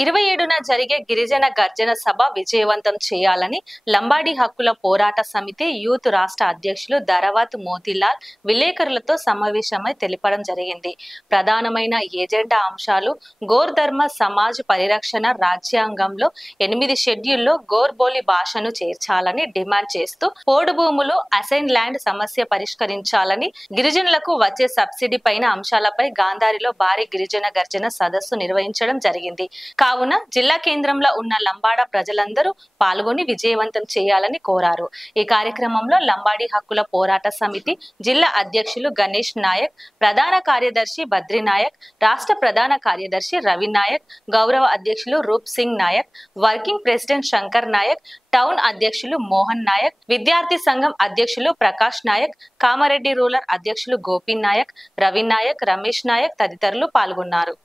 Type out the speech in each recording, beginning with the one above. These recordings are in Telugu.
27న జరిగే గిరిజన గర్జన సభ విజయవంతం చేయాలని లంబాడి హక్కుల పోరాట సమితి యూత్ రాష్ట్ర అధ్యక్షులు దరవత్ మోతీలాల్ విలేకరులతో సమావేశమై తెలిపడం జరిగింది. ప్రధానమైన ఎజెండా అంశాలు గోర్ ధర్మ సమాజ్ పరిరక్షణ, రాజ్యాంగంలో 8 షెడ్యూల్లో గోర్బోలి భాషను చేర్చాలని డిమాండ్ చేస్తూ, పోడు భూములు, అసైన్ ల్యాండ్ సమస్య పరిష్కరించాలని, గిరిజనులకు వచ్చే సబ్సిడీ పైన అంశాలపై గాంధారిలో భారీ గిరిజన గర్జన సదస్సు నిర్వహించడం జరిగింది. కావున జిల్లా కేంద్రంలో ఉన్న లంబాడ ప్రజలందరూ పాల్గొని విజయవంతం చేయాలని కోరారు. ఈ కార్యక్రమంలో లంబాడి హక్కుల పోరాట సమితి జిల్లా అధ్యక్షులు గణేష్ నాయక్, ప్రధాన కార్యదర్శి బద్రీ నాయక్, రాష్ట్ర ప్రధాన కార్యదర్శి రవి నాయక్, గౌరవ అధ్యక్షులు Roop Singh Nayak, working president Shankar Nayak, town అధ్యక్షులు మోహన్ నాయక్, విద్యార్థి సంఘం అధ్యక్షులు ప్రకాష్ నాయక్, కామారెడ్డి రూరల్ అధ్యక్షులు గోపి నాయక్, రవి నాయక్, రమేష్ నాయక్ తదితరులు పాల్గొన్నారు.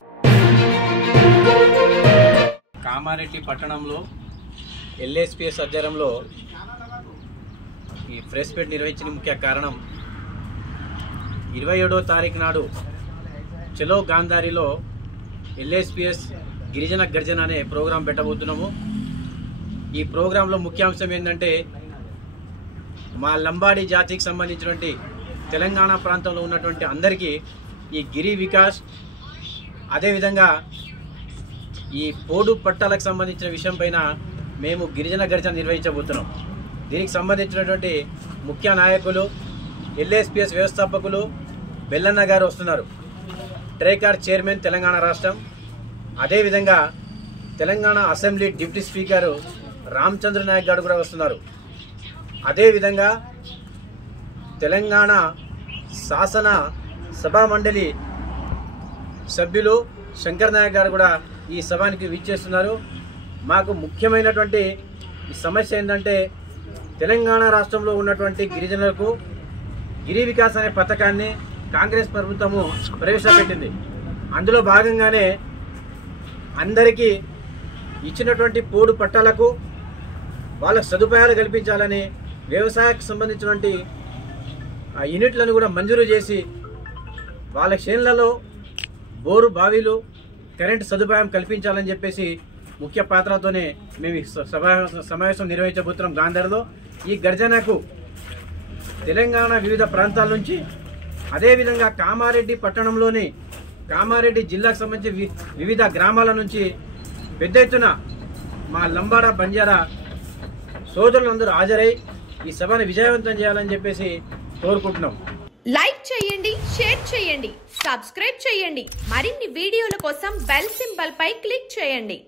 కామారెడ్డి పట్టణంలో ఎల్ఎస్పిఎస్ ఆధ్వర్యంలో ఈ ప్రెస్ మీట్ నిర్వహించిన ముఖ్య కారణం 27వ తారీఖు నాడు చలో గాంధారిలో ఎల్ఎస్పిఎస్ గిరిజన గర్జన అనే ప్రోగ్రాం పెట్టబోతున్నాము. ఈ ప్రోగ్రాంలో ముఖ్యాంశం ఏంటంటే, మా లంబాడి జాతికి సంబంధించినటువంటి తెలంగాణ ప్రాంతంలో ఉన్నటువంటి అందరికీ ఈ గిరి వికాస్, అదేవిధంగా ఈ పోడు పట్టాలకు సంబంధించిన విషయం పైన మేము గిరిజన గర్జన నిర్వహించబోతున్నాం. దీనికి సంబంధించినటువంటి ముఖ్య నాయకులు, ఎల్ఎస్పిఎస్ వ్యవస్థాపకులు బెల్లన్న గారు వస్తున్నారు, ట్రేకార్ చైర్మన్ తెలంగాణ రాష్ట్రం, అదేవిధంగా Telangana assembly deputy speaker Ramachandra Naik గారు కూడా వస్తున్నారు. అదేవిధంగా తెలంగాణ శాసన సభా మండలి సభ్యులు శంకర్ నాయక్ గారు కూడా ఈ సభానికి విచ్చేస్తున్నారు. మాకు ముఖ్యమైనటువంటి ఈ సమస్య ఏంటంటే, తెలంగాణ రాష్ట్రంలో ఉన్నటువంటి గిరిజనులకు గిరి వికాస్ అనే పథకాన్ని కాంగ్రెస్ ప్రభుత్వము ప్రవేశపెట్టింది. అందులో భాగంగానే అందరికీ ఇచ్చినటువంటి పోడు పట్టాలకు వాళ్ళకు సదుపాయాలు కల్పించాలని వ్యవసాయకు సంబంధించినటువంటి యూనిట్లను కూడా మంజూరు చేసి వాళ్ళ చేనులలో బోరు బావిలు, కరెంటు సదుపాయం కల్పించాలని చెప్పేసి ముఖ్య పాత్రతోనే మేము సమావేశం నిర్వహించబోతున్నాం గాంధారిలో. ఈ గర్జనకు తెలంగాణ వివిధ ప్రాంతాల నుంచి, అదేవిధంగా కామారెడ్డి పట్టణంలోని కామారెడ్డి జిల్లాకు సంబంధించి వివిధ గ్రామాల నుంచి పెద్ద ఎత్తున మా లంబాడ బంజారా సోదరులందరూ హాజరై ఈ సభను విజయవంతం చేయాలని చెప్పేసి కోరుకుంటున్నాం. లైక్ చేయండి, షేర్ చేయండి, సబ్స్క్రైబ్ చేయండి. మరిన్ని వీడియోల కోసం బెల్ సింబల్ పై క్లిక్ చేయండి.